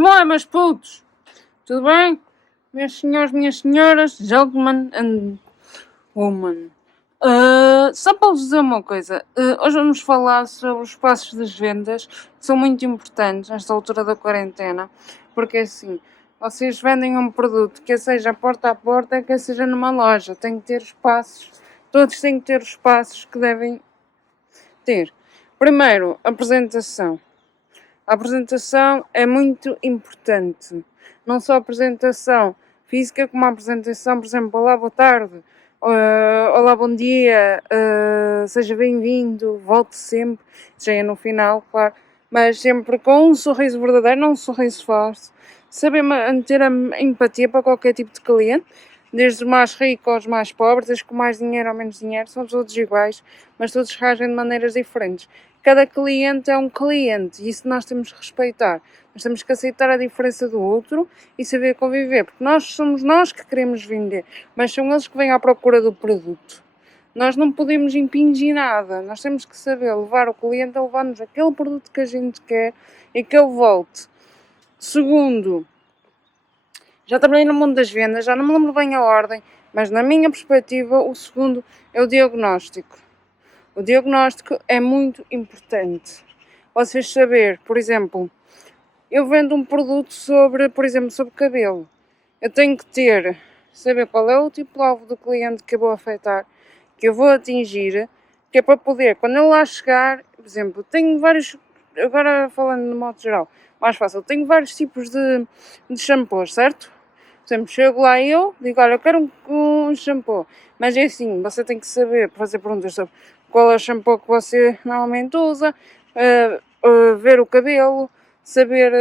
Olá, meus putos! Tudo bem? Meus senhores, minhas senhoras, gentlemen and women. Só para vos dizer uma coisa, hoje vamos falar sobre os passos das vendas, que são muito importantes nesta altura da quarentena, porque assim, vocês vendem um produto, quer seja porta a porta, quer seja numa loja, tem que ter os passos, todos têm que ter os passos que devem ter. Primeiro, apresentação. A apresentação é muito importante. Não só a apresentação física, como a apresentação, por exemplo, olá, boa tarde, olá, bom dia, seja bem-vindo, volte sempre, já é no final, claro, mas sempre com um sorriso verdadeiro, não um sorriso falso. Saber manter a empatia para qualquer tipo de cliente, desde o mais rico aos mais pobres, desde com mais dinheiro ou menos dinheiro, são todos iguais, mas todos reagem de maneiras diferentes. Cada cliente é um cliente e isso nós temos que respeitar. Nós temos que aceitar a diferença do outro e saber conviver, porque somos nós que queremos vender, mas são eles que vêm à procura do produto. Nós não podemos impingir nada, nós temos que saber levar o cliente a levar-nos aquele produto que a gente quer e que ele volte. Segundo, já trabalhei no mundo das vendas, já não me lembro bem a ordem, mas na minha perspectiva o segundo é o diagnóstico. O diagnóstico é muito importante. Vocês saber, por exemplo, eu vendo um produto sobre cabelo. Eu tenho que saber qual é o tipo-alvo do cliente que eu vou afetar, que eu vou atingir, que é para poder, quando ele lá chegar, por exemplo, tenho vários, agora falando de modo geral, mais fácil, tenho vários tipos de shampoos, certo? Por exemplo, chego lá e eu digo, olha, eu quero um shampoo, mas é assim, você tem que saber, fazer perguntas sobre qual é o shampoo que você normalmente usa, ver o cabelo, saber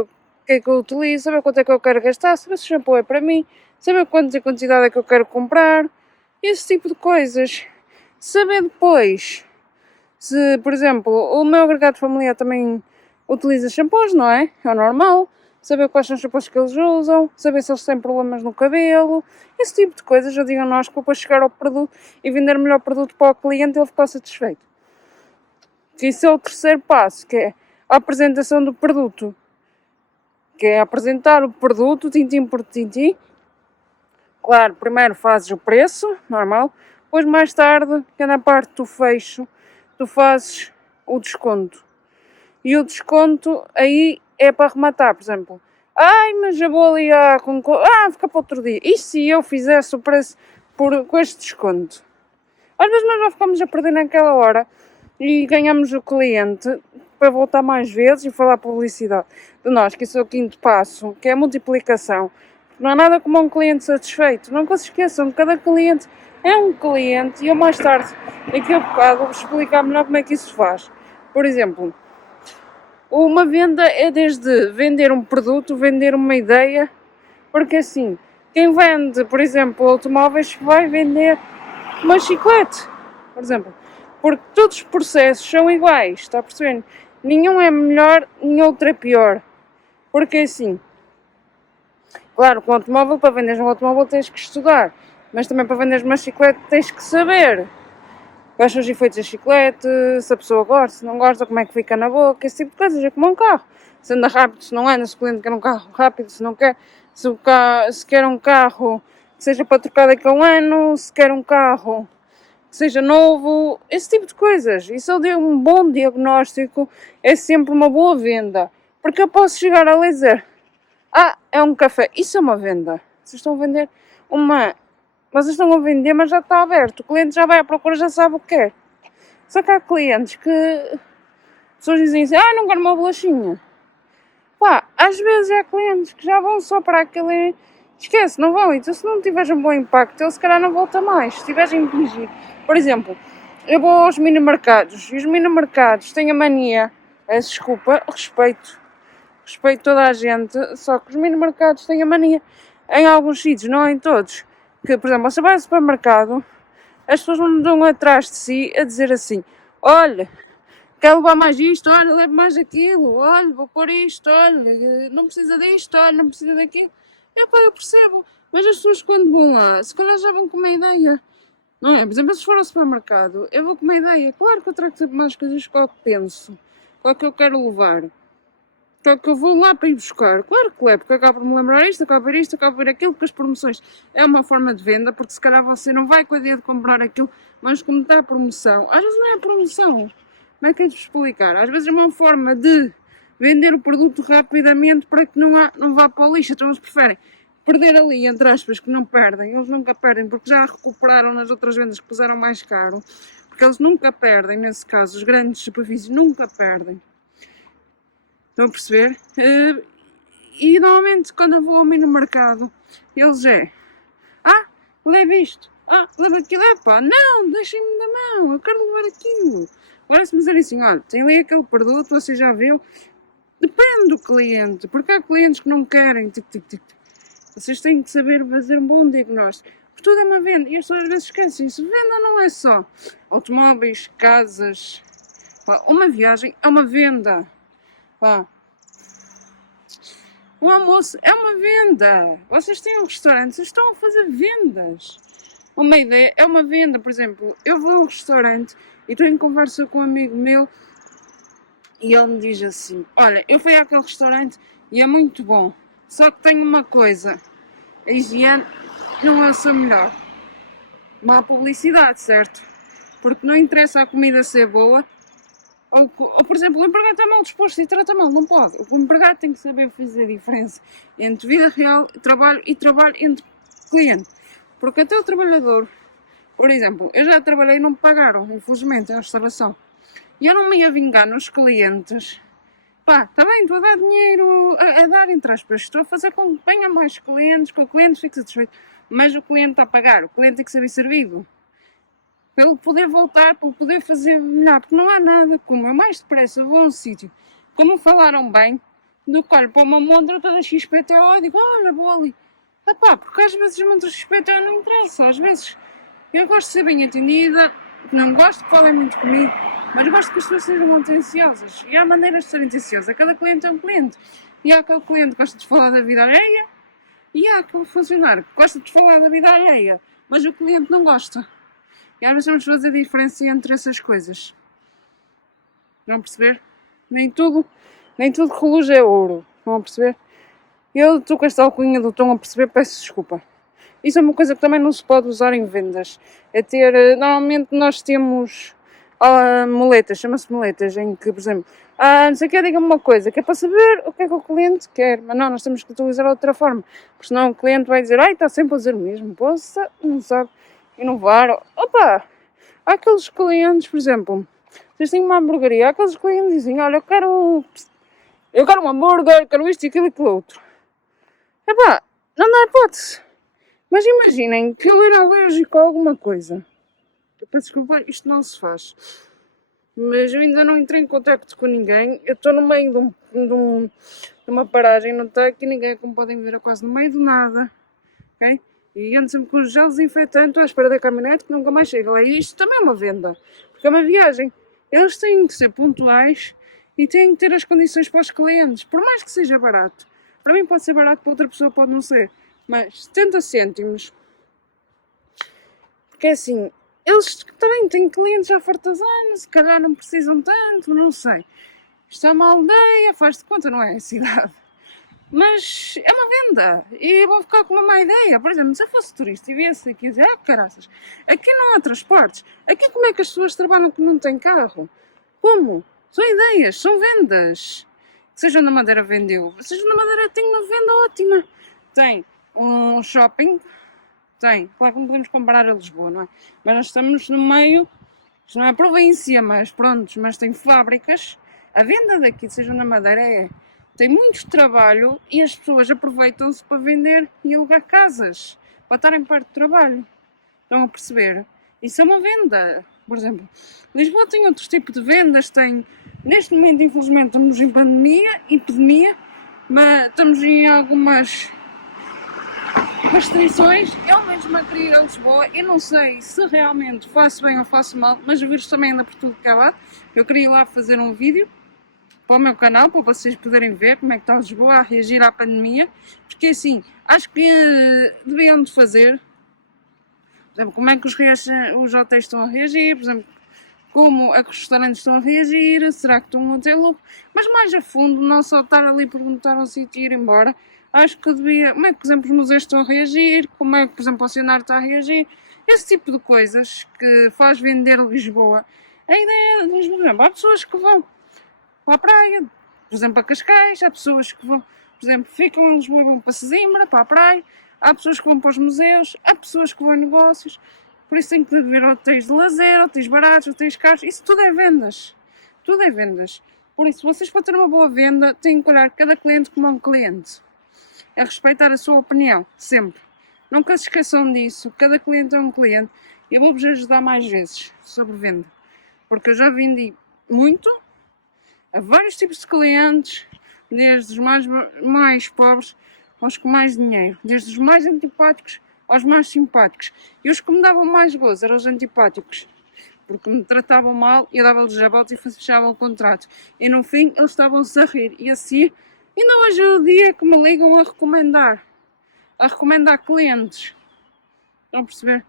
o que é que eu utilizo, saber quanto é que eu quero gastar, saber se o shampoo é para mim, saber quanta quantidade é que eu quero comprar, esse tipo de coisas. Saber depois se, por exemplo, o meu agregado familiar também utiliza shampoos, não é? É o normal. Saber quais são os shampoos que eles usam, saber se eles têm problemas no cabelo, esse tipo de coisas, eu digo a nós, para depois chegar ao produto e vender o melhor produto para o cliente e ele ficar satisfeito. Isso é o terceiro passo, que é a apresentação do produto, que é apresentar o produto, tintim por tintim. Claro, primeiro fazes o preço, normal, depois mais tarde, que é na parte do fecho, tu fazes o desconto. E o desconto aí é para arrematar, por exemplo. Ai, mas eu vou ali fica para outro dia. E se eu fizesse o preço com este desconto? Às vezes nós já ficamos a perder naquela hora e ganhamos o cliente para voltar mais vezes e falar publicidade de nós, que isso é o quinto passo, que é a multiplicação. Não há nada como um cliente satisfeito. Não se esqueçam, cada cliente é um cliente e eu mais tarde, daqui a bocado, vou explicar melhor como é que isso faz. Por exemplo, uma venda é desde vender um produto, vender uma ideia, porque assim, quem vende, por exemplo, automóveis vai vender uma chiclete, por exemplo, porque todos os processos são iguais, está a perceber? Nenhum é melhor, nenhum outro é pior, porque assim, claro, com o automóvel, para venderes um automóvel tens que estudar, mas também para venderes uma chiclete tens que saber quais são os efeitos da chiclete, se a pessoa gosta, se não gosta, como é que fica na boca, esse tipo de coisas, é como um carro. Se anda rápido, se não anda, se o cliente quer um carro rápido, se não quer, se quer um carro que seja para trocar daqui a um ano, se quer um carro que seja novo, esse tipo de coisas. Isso é um bom diagnóstico, é sempre uma boa venda. Porque eu posso chegar a dizer, é um café, isso é uma venda. Vocês estão a vender vocês estão a vender, mas já está aberto. O cliente já vai à procura, já sabe o que quer. Só que há clientes que pessoas dizem assim, não quero uma bolachinha. Às vezes há clientes que já vão só para aquele... Esquece, não vão. Então se não tiveres um bom impacto, ele se calhar não volta mais. Se tiveres a impingir. Por exemplo, eu vou aos mini-mercados. E os mini-mercados têm a mania... desculpa, respeito toda a gente. Só que os mini-mercados têm a mania. Em alguns sítios, não em todos. Que, por exemplo, você vai ao supermercado, as pessoas não dão atrás de si a dizer assim, olha, quer levar mais isto, olha, leve mais aquilo, olha, vou pôr isto, olha, não precisa disto, olha, não precisa daquilo. Eu percebo, mas as pessoas quando vão lá, se calhar já vão com uma ideia, não é? Por exemplo, se for ao supermercado, eu vou com uma ideia, claro que eu trago sempre mais coisas que eu penso, qual que eu quero levar. Só que eu vou lá para ir buscar. Claro que é, porque acabo por me lembrar isto, acabo por ver isto, acabo por ver aquilo, porque as promoções é uma forma de venda, porque se calhar você não vai com a ideia de comprar aquilo, mas como está a promoção, às vezes não é a promoção. Como é que é de explicar? Às vezes é uma forma de vender o produto rapidamente para que não vá para o lixo. Então eles preferem perder ali, entre aspas, que não perdem. Eles nunca perdem, porque já recuperaram nas outras vendas que puseram mais caro. Porque eles nunca perdem, nesse caso, os grandes superfícies nunca perdem. Estão a perceber? E normalmente quando eu vou ao mini mercado, eles leve isto, leve aquilo, não, deixem-me da mão, eu quero levar aquilo. Agora se me dizerem assim, olha, tem ali aquele produto, você já viu? Depende do cliente, porque há clientes que não querem, vocês têm que saber fazer um bom diagnóstico. Porque tudo é uma venda, e as pessoas às vezes esquecem-se, venda não é só automóveis, casas, uma viagem é uma venda. Um almoço é uma venda. Vocês têm um restaurante, vocês estão a fazer vendas. Uma ideia é uma venda. Por exemplo, eu vou a um restaurante e estou em conversa com um amigo meu e ele me diz assim, olha, eu fui àquele restaurante e é muito bom, só que tenho uma coisa, a higiene não é a sua melhor. Má publicidade, certo? Porque não interessa a comida ser boa, ou, por exemplo, o empregado está mal disposto e trata mal, não pode. O empregado tem que saber fazer a diferença entre vida real e trabalho entre cliente. Porque até o trabalhador, por exemplo, eu já trabalhei e não me pagaram, infelizmente, a restauração. E eu não me ia vingar nos clientes. Está bem, estou a dar dinheiro, a dar entre aspas, estou a fazer com que venha mais clientes, que o cliente fique satisfeito. Mas o cliente está a pagar, o cliente tem que ser bem servido. Para ele poder voltar, para ele poder fazer melhor, porque não há nada como eu mais depressa vou a um sítio, como falaram bem, do que olho para uma montra toda XPTO e digo, olha, vou ali. Porque às vezes a montra XPTO não interessa, às vezes eu gosto de ser bem atendida, não gosto que falem muito comigo, mas gosto que as pessoas sejam atenciosas. E há maneiras de ser atenciosa, cada cliente é um cliente. E há aquele cliente que gosta de falar da vida alheia, e há aquele funcionário que gosta de falar da vida alheia, mas o cliente não gosta. E às vezes vamos fazer a diferença entre essas coisas. Vão perceber? Nem tudo que reluz é ouro. Vão perceber? Eu estou com esta alcunha do tom a perceber, peço desculpa. Isso é uma coisa que também não se pode usar em vendas. É ter... Normalmente nós temos muletas, chama-se muletas, em que, por exemplo, não sei o que, diga-me uma coisa, que é para saber o que é que o cliente quer. Mas não, nós temos que utilizar de outra forma. Porque senão o cliente vai dizer, está sempre a dizer o mesmo. Poxa, não sabe. Inovar. Há aqueles clientes, por exemplo, vocês têm uma hamburgueria, há aqueles clientes dizem, olha, eu quero um hambúrguer, quero isto e aquilo e aquilo outro. Não dá hipótese. Mas imaginem que eu era alérgico a alguma coisa. Eu peço desculpa, isto não se faz. Mas eu ainda não entrei em contacto com ninguém. Eu estou no meio de uma paragem, não está aqui ninguém, como podem ver, é quase no meio do nada. Ok? E ando sempre com os gel desinfetante à espera da caminhonete que nunca mais chega lá. E isto também é uma venda, porque é uma viagem. Eles têm que ser pontuais e têm que ter as condições para os clientes. Por mais que seja barato. Para mim pode ser barato, para outra pessoa pode não ser. Mas 70 cêntimos. Porque é assim, eles também têm clientes há fartas anos, se calhar não precisam tanto, não sei. Isto é uma aldeia, faz de conta, não é a cidade. Mas é uma venda e vou ficar com uma má ideia. Por exemplo, se eu fosse turista e viesse aqui e dizer, caraças, aqui não há transportes, aqui como é que as pessoas trabalham que não têm carro? Como? São ideias, são vendas. Sejam na Madeira vendeu, Sejam na Madeira tem uma venda ótima. Tem um shopping, claro que não podemos comparar a Lisboa, não é? Mas nós estamos no meio, isto não é província, mas tem fábricas. A venda daqui de Sejam na Madeira tem muito trabalho e as pessoas aproveitam-se para vender e alugar casas, para estarem perto do trabalho. Estão a perceber? Isso é uma venda. Por exemplo, Lisboa tem outro tipo de vendas, neste momento, infelizmente, estamos em epidemia, mas estamos em algumas restrições. Eu mesma queria ir a Lisboa, eu não sei se realmente faço bem ou faço mal, mas o vírus também anda por tudo que é lado. Eu queria ir lá fazer um vídeo para o meu canal, para vocês poderem ver como é que está Lisboa a reagir à pandemia, porque assim, acho que deviam de fazer, por exemplo, como é que os hotéis estão a reagir, por exemplo, como é que os restaurantes estão a reagir, será que estão a ter lucro, mas mais a fundo, não só estar ali a perguntar ao sítio e ir embora. Acho que devia, como é que, por exemplo, os museus estão a reagir, como é que, por exemplo, o cenário está a reagir, esse tipo de coisas que faz vender Lisboa. A ideia de Lisboa, por exemplo, há pessoas que vão para a praia, por exemplo, a Cascais, há pessoas que vão, por exemplo, ficam em Lisboa e vão para Sesimbra, para a praia, há pessoas que vão para os museus, há pessoas que vão a negócios, por isso tem que haver hotéis de lazer, hotéis baratos, hotéis caros, isso tudo é vendas, tudo é vendas. Por isso, vocês para ter uma boa venda, têm que olhar cada cliente como um cliente, é respeitar a sua opinião, sempre. Nunca se esqueçam disso, cada cliente é um cliente, e eu vou-vos ajudar mais vezes sobre venda, porque eu já vendi muito a vários tipos de clientes, desde os mais pobres aos com mais dinheiro, desde os mais antipáticos aos mais simpáticos. E os que me davam mais gozo eram os antipáticos, porque me tratavam mal e eu dava-lhes a volta e fechavam o contrato. E no fim eles estavam-se a rir. E assim, ainda hoje é o dia que me ligam a recomendar clientes. Estão a perceber?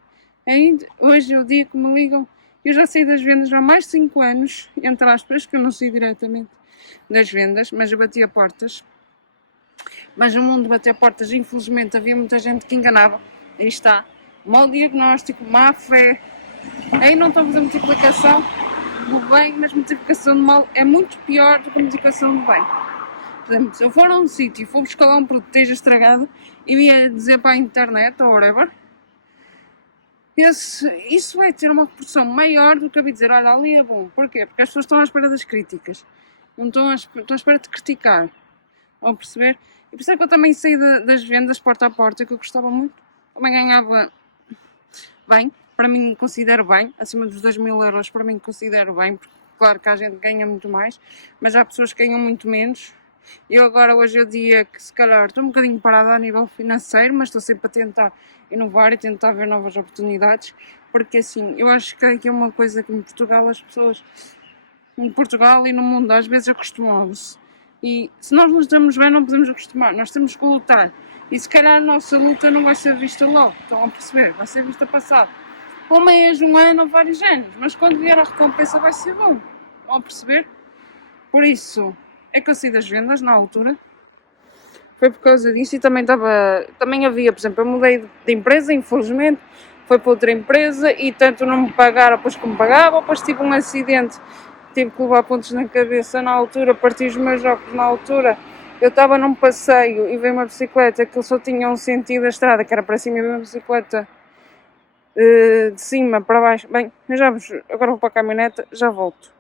Hoje é o dia que me ligam. Eu já saí das vendas há mais de 5 anos, entre aspas, que eu não saí diretamente das vendas, mas eu batia portas. Mas no mundo de bater portas, infelizmente, havia muita gente que enganava. Aí está. Mau diagnóstico, má fé. Aí não estou a fazer multiplicação do bem, mas multiplicação do mal é muito pior do que a multiplicação do bem. Por exemplo, se eu for a um sítio e for buscar lá um produto que esteja estragado e ia dizer para a internet ou whatever, isso vai ter uma proporção maior do que eu dizer, olha, ali é bom. Porquê? Porque as pessoas estão à espera das críticas. Não estão à espera de criticar. Vão perceber? E por isso é que eu também saí das vendas porta a porta, que eu gostava muito. Também ganhava bem, para mim considero bem, acima dos 2.000 euros para mim considero bem, porque claro que a gente ganha muito mais, mas há pessoas que ganham muito menos. Eu agora, hoje é o dia que se calhar estou um bocadinho parada a nível financeiro, mas estou sempre a tentar inovar e tentar ver novas oportunidades, porque assim, eu acho que aqui é uma coisa que em Portugal as pessoas, em Portugal e no mundo às vezes acostumam-se, e se nós nos damos bem não podemos acostumar, nós temos que lutar, e se calhar a nossa luta não vai ser vista logo, estão a perceber, vai ser vista passado, um mês, um ano ou vários anos, mas quando vier a recompensa vai ser bom, estão a perceber? Por isso é que eu saí das vendas na altura, foi por causa disso, e também havia, por exemplo, eu mudei de empresa, infelizmente, foi para outra empresa e tanto não me pagaram, depois que me pagavam, depois tive um acidente, tive que levar pontos na cabeça na altura, parti os meus óculos na altura, eu estava num passeio e veio uma bicicleta que só tinha um sentido da estrada, que era para cima, e veio uma bicicleta de cima para baixo. Bem, agora vou para a caminhonete, já volto.